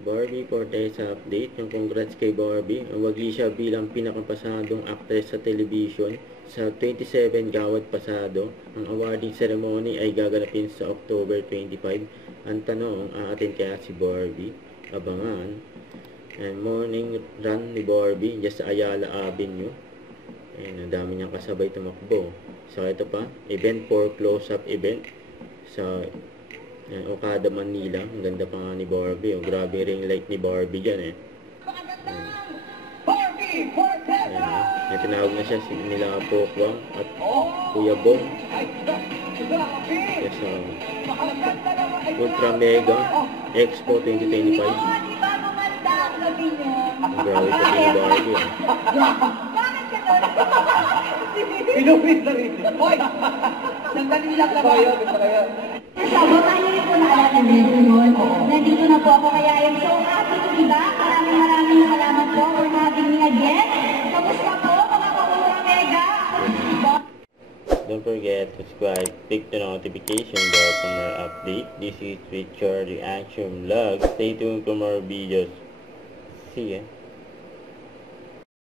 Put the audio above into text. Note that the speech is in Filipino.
Barbie Forteza update. Yung congrats kay Barbie. Nawagi siya bilang pinakapasadong actress sa television sa 27 Gawad Pasado. Ang awarding ceremony ay gaganapin sa October 25. Ang tanong, aatin kaya si Barbie? Abangan. And morning run ni Barbie just sa Ayala Avenue. Ayan, ang dami niyang kasabay tumakbo. So ito pa, event for close-up event sa Okada, Manila. Ang ganda pa nga ni Barbie. Oh, grabe ring light ni Barbie dyan eh. Ayan, may tinawag na siya nila Pokwang at Kuya Bong. Yes, Ultra Mega Expo 2025. Ang grabe pa ni Barbie eh. Inuwit na rin. Hoy! Sandali lang lang kayo. So, babae niyo po naalala din yun. Nandito na po ako kaya I'm so happy to be back. Maraming salamat po for having me again. Kamusta po mga ka-Ultra Mega? Don't forget to subscribe, click the notification bell for more update. This is Richard Reaction Vlog. Stay tuned for more videos. See ya.